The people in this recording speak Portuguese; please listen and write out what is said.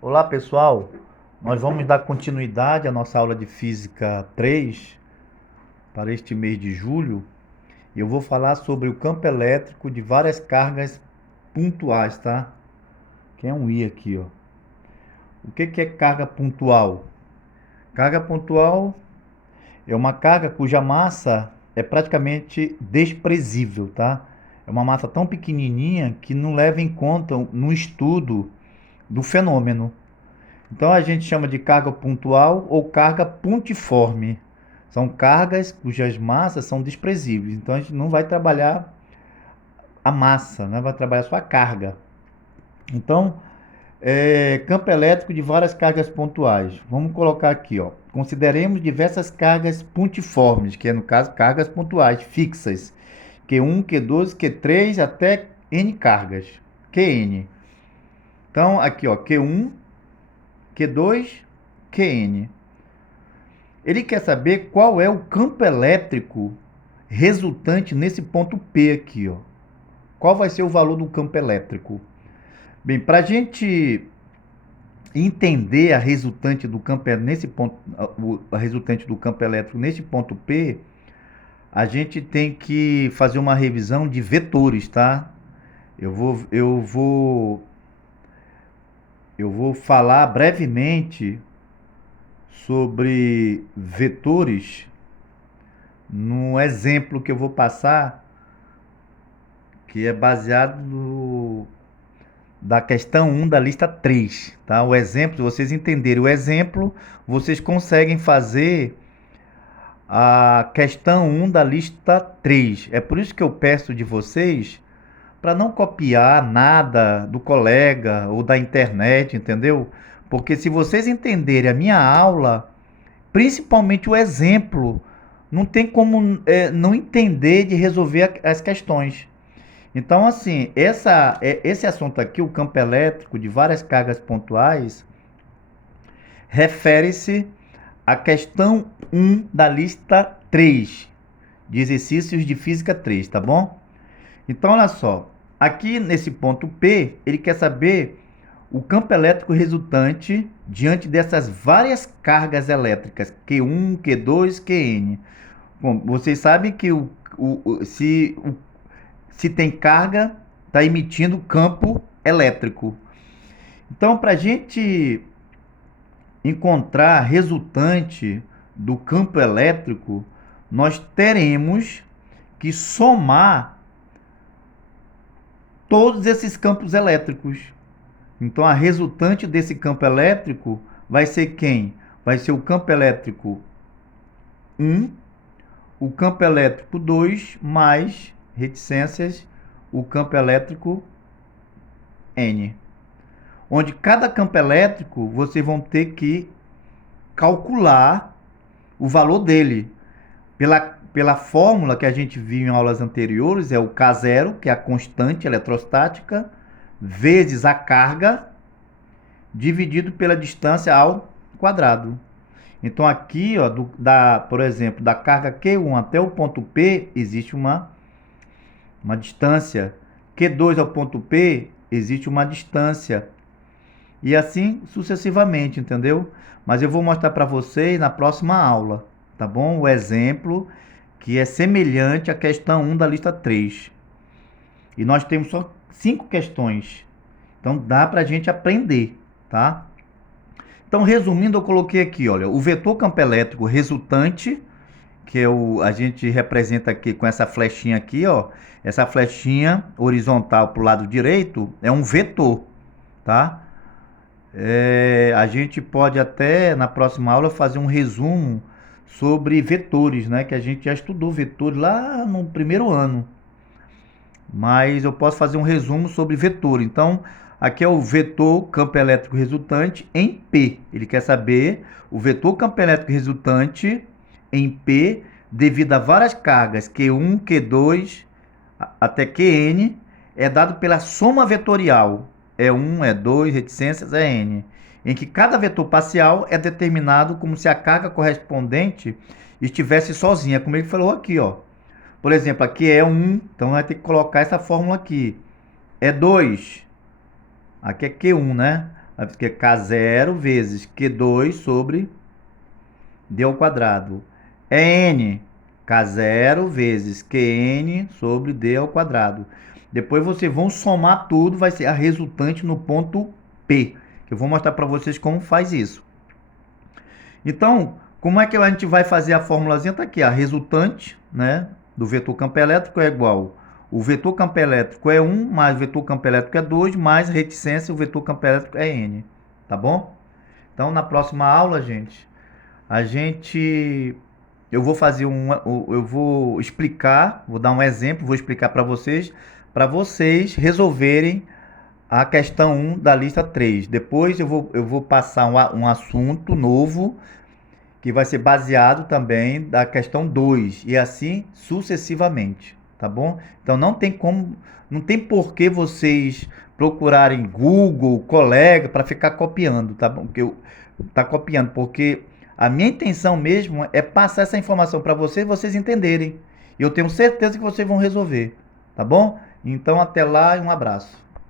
Olá pessoal, nós vamos dar continuidade à nossa aula de Física 3 para este mês de julho. Eu vou falar sobre o campo elétrico de várias cargas pontuais, tá? Que é um I aqui, ó. O que é carga pontual? Carga pontual é uma carga cuja massa é praticamente desprezível, tá? É uma massa tão pequenininha que não leva em conta no estudo do fenômeno. Então a gente chama de carga pontual ou carga pontiforme. São cargas cujas massas são desprezíveis. Então a gente não vai trabalhar a massa, né? Vai trabalhar só a carga. Então, campo elétrico de várias cargas pontuais. Vamos colocar aqui, ó. Consideremos diversas cargas pontiformes, que é no caso cargas pontuais fixas. Q1, Q2, Q3 até N cargas. Qn. Então aqui, ó, Q1, Q2, Qn. Ele quer saber qual é o campo elétrico resultante nesse ponto P aqui, ó. Qual vai ser o valor do campo elétrico? Bem, para a gente entender a resultante do campo nesse ponto, a resultante do campo elétrico nesse ponto P, a gente tem que fazer uma revisão de vetores, tá? Eu vou falar brevemente sobre vetores no exemplo que eu vou passar, que é baseado da questão 1 da lista 3, tá? O exemplo, se vocês entenderem o exemplo, vocês conseguem fazer a questão 1 da lista 3. É por isso que eu peço de vocês para não copiar nada do colega ou da internet, entendeu? Porque se vocês entenderem a minha aula, principalmente o exemplo, não tem como não entender de resolver as questões. Então, assim, esse assunto aqui, o campo elétrico de várias cargas pontuais, refere-se à questão 1 da lista 3, de exercícios de física 3, tá bom? Então, olha só, aqui nesse ponto P, ele quer saber o campo elétrico resultante diante dessas várias cargas elétricas, Q1, Q2, Qn. Bom, vocês sabem que se tem carga, está emitindo campo elétrico. Então, para a gente encontrar resultante do campo elétrico, nós teremos que somar todos esses campos elétricos. Então, a resultante desse campo elétrico vai ser quem? Vai ser o campo elétrico 1, o campo elétrico 2, mais reticências, o campo elétrico N. Onde cada campo elétrico, vocês vão ter que calcular o valor dele. Pela fórmula que a gente viu em aulas anteriores, é o K0, que é a constante eletrostática, vezes a carga, dividido pela distância ao quadrado. Então aqui, ó, por exemplo, da carga Q1 até o ponto P, existe uma distância. Q2 ao ponto P, existe uma distância. E assim sucessivamente, entendeu? Mas eu vou mostrar para vocês na próxima aula, tá bom? O exemplo que é semelhante à questão 1 da lista 3. E nós temos só 5 questões. Então dá para a gente aprender, tá? Então, resumindo, eu coloquei aqui, olha, o vetor campo elétrico resultante, que a gente representa aqui com essa flechinha aqui, ó. Essa flechinha horizontal para o lado direito é um vetor, tá? A gente pode até, na próxima aula, fazer um resumo sobre vetores, né? Que a gente já estudou vetores lá no primeiro ano. Mas eu posso fazer um resumo sobre vetor. Então, aqui é o vetor campo elétrico resultante em P. Ele quer saber o vetor campo elétrico resultante em P devido a várias cargas, Q1, Q2 até Qn, é dado pela soma vetorial, E1, E2, reticências, En, em que cada vetor parcial é determinado como se a carga correspondente estivesse sozinha, como ele falou aqui, ó. Por exemplo, aqui é 1, então vai ter que colocar essa fórmula aqui. É 2, aqui é Q1, né? Vai ficar K0 vezes Q2 sobre D ao quadrado. É N, K0 vezes Qn sobre D ao quadrado. Depois vocês vão somar tudo, vai ser a resultante no ponto P. Que eu vou mostrar para vocês como faz isso. Então, como é que a gente vai fazer a formulazinha? Está aqui, a resultante, né, do vetor campo elétrico é igual. O vetor campo elétrico é 1, mais o vetor campo elétrico é 2, mais reticência, o vetor campo elétrico é N. Tá bom? Então, na próxima aula, gente, eu vou fazer eu vou explicar, vou dar um exemplo, vou explicar para vocês resolverem a questão 1 da lista 3. Depois eu vou passar um assunto novo que vai ser baseado também da questão 2 e assim sucessivamente, tá bom? Então não tem por que vocês procurarem Google, colega para ficar copiando, tá bom? Porque a minha intenção mesmo é passar essa informação para vocês entenderem. E eu tenho certeza que vocês vão resolver, tá bom? Então até lá e um abraço.